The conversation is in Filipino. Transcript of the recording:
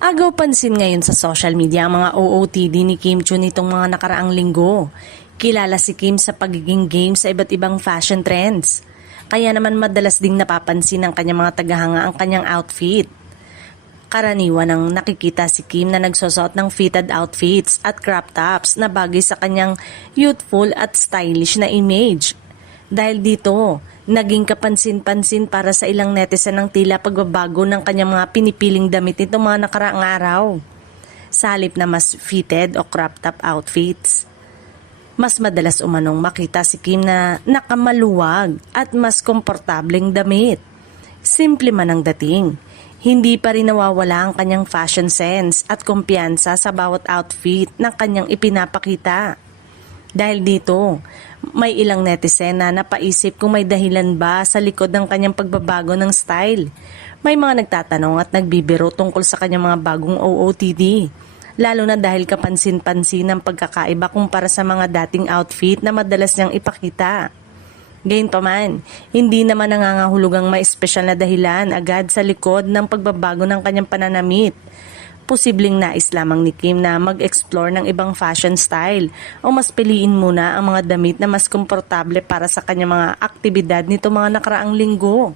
Agaw pansin ngayon sa social media ang mga OOTD ni Kim Chiu nitong mga nakaraang linggo. Kilala si Kim sa pagiging game sa iba't ibang fashion trends. Kaya naman madalas ding napapansin ng kanyang mga tagahanga ang kanyang outfit. Karaniwan ang nakikita si Kim na nagsusuot ng fitted outfits at crop tops na bagay sa kanyang youthful at stylish na image. Dahil dito, naging kapansin-pansin para sa ilang netizen ang tila pagbabago ng kanyang mga pinipiling damit nitong mga nakaraang araw. Sa halip na mas fitted o crop top outfits, mas madalas umanong makita si Kim na nakamaluwag at mas komportableng damit. Simple man ang dating, hindi pa rin nawawala ang kanyang fashion sense at kumpiyansa sa bawat outfit na kanyang ipinapakita. Dahil dito, may ilang netizen na napaisip kung may dahilan ba sa likod ng kanyang pagbabago ng style. May mga nagtatanong at nagbibiro tungkol sa kanyang mga bagong OOTD. Lalo na dahil kapansin-pansin ang pagkakaiba kumpara sa mga dating outfit na madalas niyang ipakita. Gayunpaman, hindi naman nangangahulugang may espesyal na dahilan agad sa likod ng pagbabago ng kanyang pananamit. Posibleng nais lamang ni Kim na mag-explore ng ibang fashion style o mas piliin muna ang mga damit na mas komportable para sa kanyang mga aktibidad nito mga nakaraang linggo.